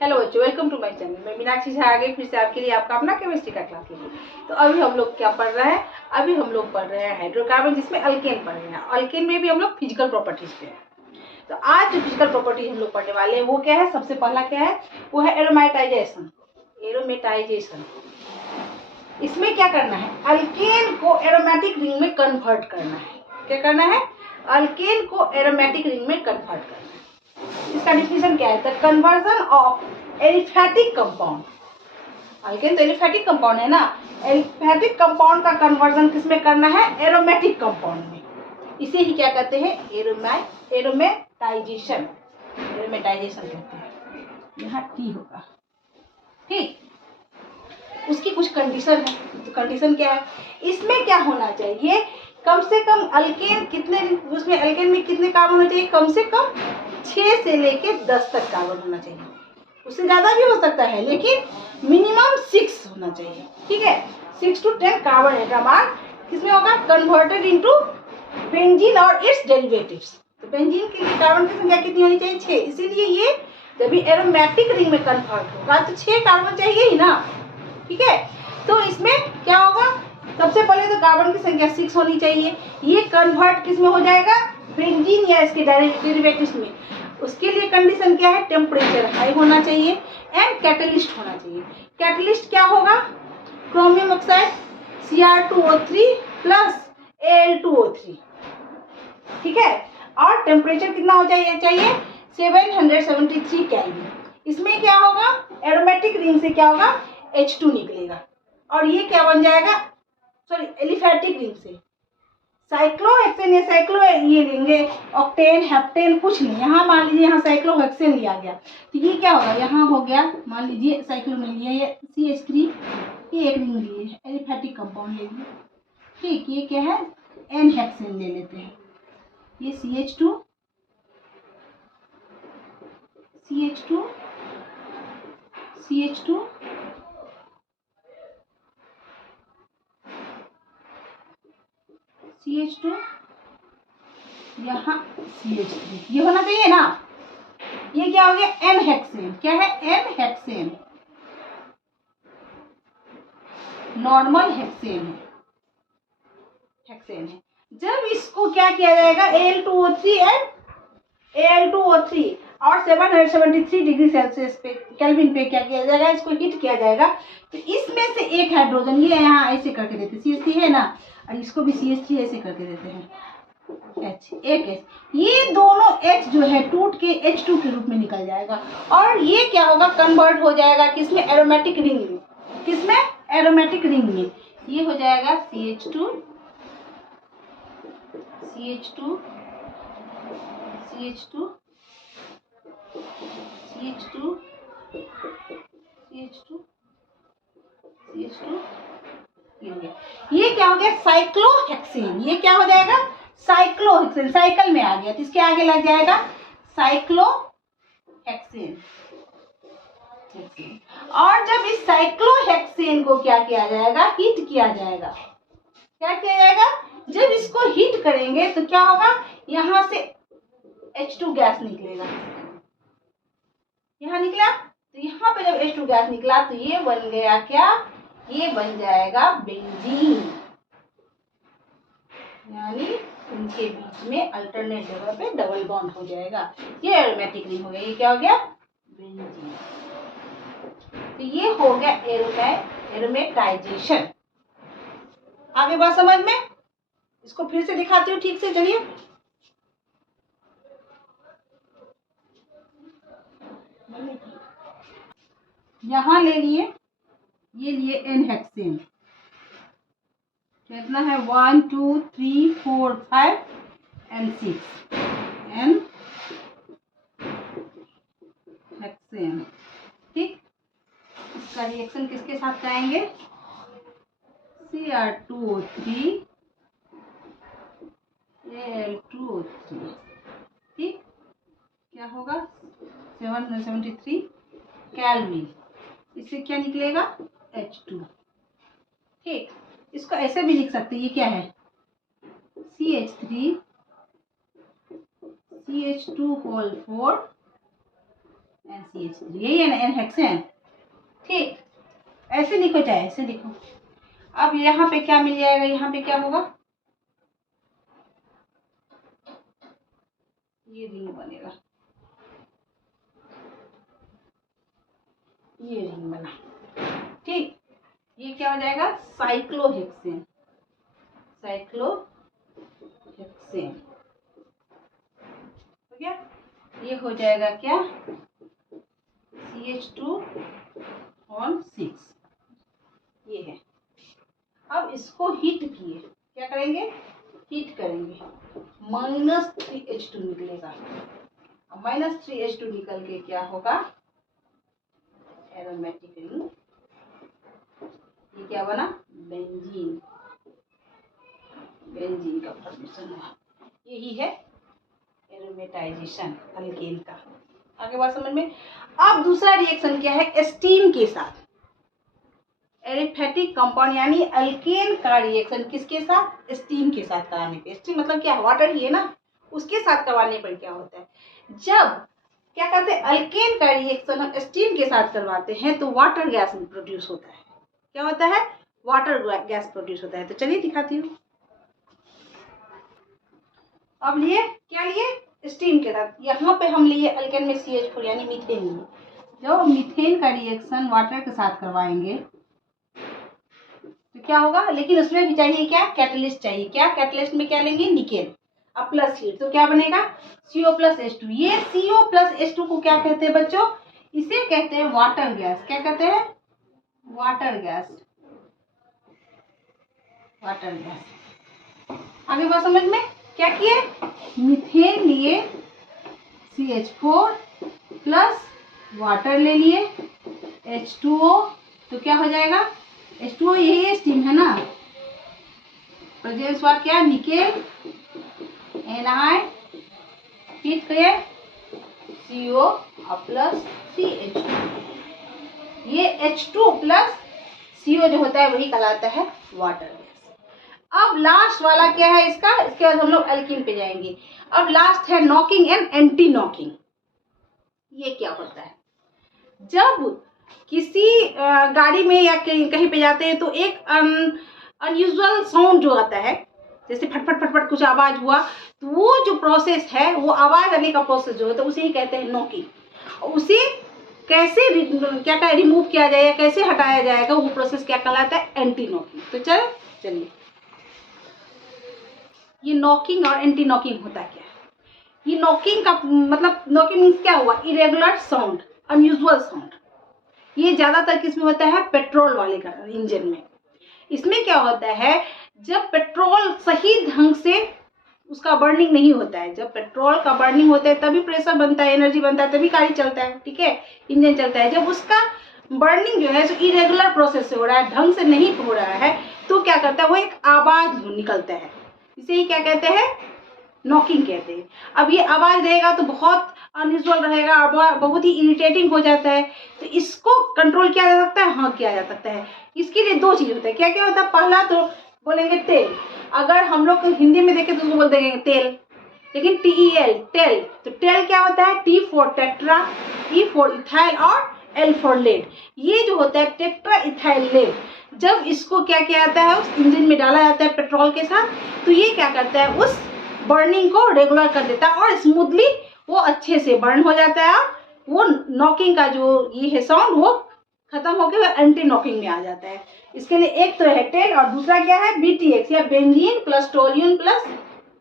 Hello बच्चों, welcome to my channel. मैं मीनाक्षी झा आ गई फिर से आपके लिए आपका अपना केमिस्ट्री का क्लास लेके। तो अभी हम लोग क्या पढ़ रहे हैं? अभी हम लोग पढ़ रहे हैं हाइड्रोकार्बन, जिसमें अल्केन पढ़ रहे हैं। अल्केन में भी हम लोग फिजिकल प्रॉपर्टीज पे हैं। तो आज जो फिजिकल प्रॉपर्टी हम लोग पढ़ने वाले हैं वो क्या है? सबसे पहला क्या है? वो है एरोमेटाइजेशन। एरोमेटाइजेशन इसमें क्या करना है? अल्केन को एरोमेटिक रिंग में कन्वर्ट करना है। क्या करना है? अल्केन को एरोमेटिक रिंग में कन्वर्ट करना है। इसका डिफिनेशन क्या है? The conversion of aliphatic compound. Alkane तो एलिफैटिक कंपाउंड है ना। एलिफैटिक कंपाउंड का कन्वर्जन किसमें करना है? एरोमेटिक कंपाउंड में। इसे ही क्या कहते हैं? एरोमेटाइजेशन। एरोमेटाइजेशन कहते हैं। यहाँ टी होगा, ठीक। उसकी कुछ कंडीशन है। तो कंडीशन क्या है? इसमें क्या होना चाहिए? कम से कम अल्केन कितने, उसमें अल्केन में कितने कार्बन होना चाहिए? कम से कम 6 से लेके 10 तक कार्बन होना चाहिए। उससे ज्यादा भी हो सकता है, लेकिन मिनिमम 6 होना चाहिए, ठीक है। 6 to 10 कार्बन एटम आर किसमें होगा? कन्वर्टेड इनटू बेंजीन और इट्स डेरिवेटिव्स। तो बेंजीन के लिए कार्बन की संख्या कितनी होनी चाहिए? 6। इसीलिए ये जब भी एरोमेटिक रिंग में कन्वर्ट होगा तो 6 कार्बन चाहिए ही ना, ठीक है। तो इसमें क्या होगा? सबसे पहले तो कार्बन की संख्या 6 होनी चाहिए। ये कन्वर्ट किस में हो जाएगा? बेंजीन या इसके डेरिवेटिव्स में। उसके लिए कंडीशन क्या है? टेम्परेचर हाई होना चाहिए एंड कैटलिस्ट होना चाहिए। कैटलिस्ट क्या होगा? Chromium oxide Cr2O3 plus Al2O3, ठीक है। और टेम्परेचर कितना हो चाहिए? 773 केल्विन। इसमें क्या होगा? एरोमेटिक रिंग से क्या होगा? H2 निकलेगा और ये क्या बन जाएगा? सॉरी, एलिफैटिक रिंग से साइक्लोहेक्सेन या साइक्लो ये लेंगे, ऑक्टेन हेप्टेन कुछ नहीं। यहाँ मान लीजिए यहाँ साइक्लोहेक्सेन लिया गया तो ये क्या होगा? यहाँ हो गया, मान लीजिए साइक्लो में लिया ये CH3, ये एक रिंग लिए, एलिफैटिक कंपाउंड ले लिए, ठीक। ये क्या है? एन हेक्सेन ले लेते हैं। ये CH2 CH2 CH2 CH2 यहाँ CH3, ये होना चाहिए ना। ये क्या हो गया? N hexane. क्या है? एन हेक्सेन, नॉर्मल हेक्सेन है, हेक्सेन है। जब इसको क्या किया जाएगा? Al2O3 एंड Al2O3 और 773 डिग्री सेल्सियस पे, केल्विन पे क्या किया जाएगा? इसको हीट किया जाएगा। तो इसमें से एक हाइड्रोजन, ये यहाँ ऐसे करके देते हैं, CH3 है ना, और इसको भी CH3 ऐसे करके देते हैं, H, एक H। ये दोनों H जो है टूट के H2 के रूप में निकल जाएगा और ये क्या होगा? कन्वर्ट हो जाएगा किसमें? एरोमेटिक रिंग में। किसमें? एरोमेटिक रिंग में। ये हो जाएगा CH2 CH2 CH2 CH2 CH2 CH2, ये हो गया। ये क्या हो गया? साइक्लोहेक्सेन। ये क्या हो जाएगा? साइक्लोहेक्सेन। साइकिल में आ गया तो इसके आगे लग जाएगा साइक्लोहेक्सेन। और जब इस साइक्लोहेक्सेन को क्या किया जाएगा? हीट किया जाएगा। क्या किया जाएगा? जब इसको हीट करेंगे तो क्या होगा? यहां से H2 गैस निकलेगा। यहाँ निकला तो यहाँ पे जब H2 गैस निकला तो ये बन गया क्या? ये बन जाएगा बेंजीन। यानी इनके बीच में अल्टरनेट जगह पे डबल बॉन्ड हो जाएगा। ये एरोमेटिक रिंग हो गया। ये क्या हो गया? बेंजीन। तो ये हो गया एरोमेटाइजेशन। आगे बात समझ में? इसको फिर से दिखाती हूँ ठीक से, चलिए। यहां ले लिए, ये लिए एन हेक्सेन। कितना है? 1 2 3 4 5 एंड 6 एन हेक्सेन, ठीक। इसका रिएक्शन किसके साथ जाएंगे? Cr2O3 Al2O3, ठीक। क्या होगा? 773 केल्विन। इससे क्या निकलेगा? H2, ठीक। इसको ऐसे भी लिख सकते हैं। ये क्या है? CH3 CH2 होल 4 NCH3 यही है ना, N हेक्सेन। ठीक, ऐसे लिखो चाहे ऐसे लिखो। अब यहाँ पे क्या मिल जाएगा, यहाँ पे क्या होगा, ये रिंग बनेगा, ये रिंग बना। ठीक, ये क्या हो जाएगा, साइक्लोहेक्सेन, साइक्लोहेक्सेन हो गया। ये हो जाएगा क्या, CH2 6, ये है। अब इसको हीट किए, क्या करेंगे, हीट करेंगे, -3H2 निकलेगा। -3H2 निकल के क्या होगा, एरोमेटिक रिंग। ये क्या बना, बेंजीन, बेंजीन का फॉर्मेशन हुआ। यही है एरोमेटाइजेशन अल्केन का। आगे बात समझ में। अब दूसरा रिएक्शन क्या है, स्टीम के साथ, एरिथमेटिक कंपाउंड यानी अल्केन का रिएक्शन किसके साथ, स्टीम के साथ कराने पे। स्टीम मतलब क्या, वाटर ही है ना, उसके साथ करवाने पर क्या होता है, जब क्या करते हैं, अल्केन का रिएक्शन हम स्टीम के साथ करवाते हैं तो वाटर गैस प्रोड्यूस होता है। क्या होता है, वाटर गैस प्रोड्यूस होता है। तो चलिए दिखाती हूँ। अब लिए क्या लिए, स्टीम के साथ, यहाँ पे हम लिए अल्केन में CH4 यानी मीथेन लिए। जब मीथेन का रिएक्शन वाटर के साथ करवाएंगे तो क्या होगा, लेकिन उसमें भी चाहिए क्या, कैटलिस्ट चाहिए। क्या कैटलिस्ट में क्या लेंगे, निकेल। अब प्लस हीट, तो क्या बनेगा, CO+H2। ये CO+H2 को क्या कहते हैं बच्चों, इसे कहते हैं वाटर गैस। क्या कहते हैं, वाटर गैस, वाटर गैस। आगे बात समझ में। क्या किए, मीथेन लिए, CH4 प्लस वाटर ले लिए, H2O। तो क्या हो जाएगा, H2O यही स्टीम है ना, प्रेजेंस वाट क्या, निकेल, Na हीट किए, CO प्लस CH2। ये H2 प्लस CO जो होता है वही कहलाता है वाटर गैस। अब लास्ट वाला क्या है इसका, इसके बाद हम लोग अल्कीन पे जाएंगे। अब लास्ट है नॉकिंग एंड एंटी नॉकिंग। ये क्या होता है, जब किसी गाड़ी में या कहीं पे जाते हैं तो एक अनयूजुअल साउंड जो आता है, जैसे फटफट फटफट कुछ आवाज हुआ, तो वो जो प्रोसेस है, वो आवाज आने का प्रोसेस जो होता है उसे ही कहते हैं नॉकिंग। उसे कैसे क्या रिमूव किया जाएगा, कैसे हटाया जाएगा, वो प्रोसेस क्या कहलाता है, एंटी नॉकिंग। तो चलिए ये नॉकिंग और एंटी नॉकिंग होता क्या है। ये नॉकिंग का मतलब, नॉकिंग मीन्स क्या हुआ, इरेगुलर साउंड, अनयूजुअल साउंड। ये ज्यादातर किसमें होता है, पेट्रोल वाले का इंजन में। इसमें क्या होता है, जब पेट्रोल सही ढंग से उसका बर्निंग नहीं होता है, जब पेट्रोल का बर्निंग होता है तभी प्रेशर बनता है, एनर्जी बनता है, तभी गाड़ी चलता है, ठीक है, इंजन चलता है। जब उसका बर्निंग जो है सो इरेगुलर प्रोसेस से हो रहा है, ढंग से नहीं हो रहा है, तो क्या करता है, वो एक आवाज निकलता है, इसे ही क्या कहते हैं, नॉकिंग कहते हैं। अब ये आवाज रहेगा तो बहुत अनयूजुअल रहेगा और बहुत ही इरिटेटिंग हो जाता है। तो इसको कंट्रोल किया जा सकता है, हाँ किया जा सकता है। इसके लिए दो चीज होता है, क्या क्या होता है, पहला तो बोलेंगे टेल। अगर हम लोग हिंदी में देखें तो उसको बोल देंगे तेल, लेकिन TEL टेल। तो टेल क्या होता है, T for tetra, E for ethyl और L फॉर लेड। ये जो होता है टेट्रा इथाइल लेड, जब इसको क्या किया जाता है, उस इंजन में डाला जाता है पेट्रोल के साथ, तो ये क्या करता है, उस बर्निंग को रेगुलर कर देता है और स्मूथली वो अच्छे से बर्न हो जाता है। वो नॉकिंग का जो ये है साउंड, वो खत्म होकर एंटी नॉकिंग में आ जाता है। इसके लिए एक तो है टेल और दूसरा क्या है, BTX या benzene plus toluene plus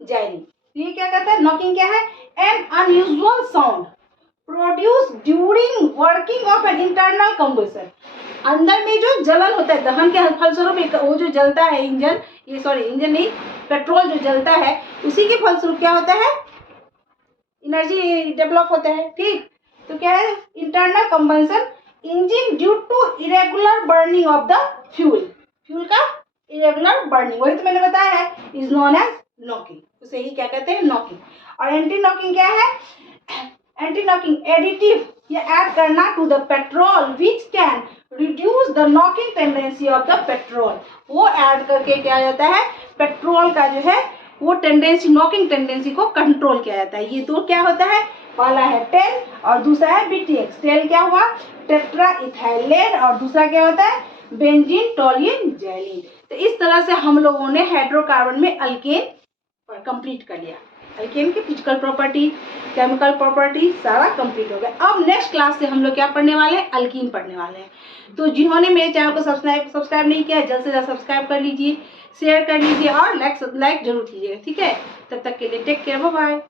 xylene. ये क्या कहता है, नॉकिंग क्या है, N unusual sound produce during working of an internal combustion. अंदर में जो जलन होता है, दहन के फलस्वरूप वो जो जलता है इंजन, ये सॉरी इंजन नहीं, पेट्रोल जो जलता है, उसी के फलस्वरूप क्या होता है, एनर्जी डेवलप होता है। ठीक, तो क्या है, internal combustion engine due to irregular burning of the fuel. Fuel का इरेगुलर बर्निंग, वही तो मैंने बताया है, इज नोन एज नॉकिंग। उसे ही क्या कहते हैं, नॉकिंग। और एंटी नॉकिंग क्या है, एंटी नॉकिंग एडिटिव या ऐड करना to the petrol which can reduce the knocking tendency of the petrol. वो ऐड करके क्या जाता है, पेट्रोल का जो है वो टेंडेंसी, नॉकिंग टेंडेंसी को कंट्रोल किया जाता है। ये दो क्या होता है, पहला है टेल और दूसरा है BTX। टेल क्या हुआ, टेट्रा इथाइलेट, और दूसरा क्या होता है, बेंजीन टोल्यूइन जेलिन। तो इस तरह से हम लोगों ने हाइड्रोकार्बन में अल्केन कंप्लीट कर लिया। अल्केन की फिजिकल प्रॉपर्टी, केमिकल प्रॉपर्टी सारा कंप्लीट हो गया। अब नेक्स्ट क्लास से हम लोग क्या पढ़ने वाले हैं, अल्कीन पढ़ने वाले हैं। तो जिन्होंने मेरे चैनल को सब्सक्राइब नहीं किया, जल्द से जल्द सब्सक्राइब कर लीजिए, शेयर कर लीजिए और लाइक जरूर कीजिएगा, ठीक है। तब तक के लिए टेक केयर, बाय बाय।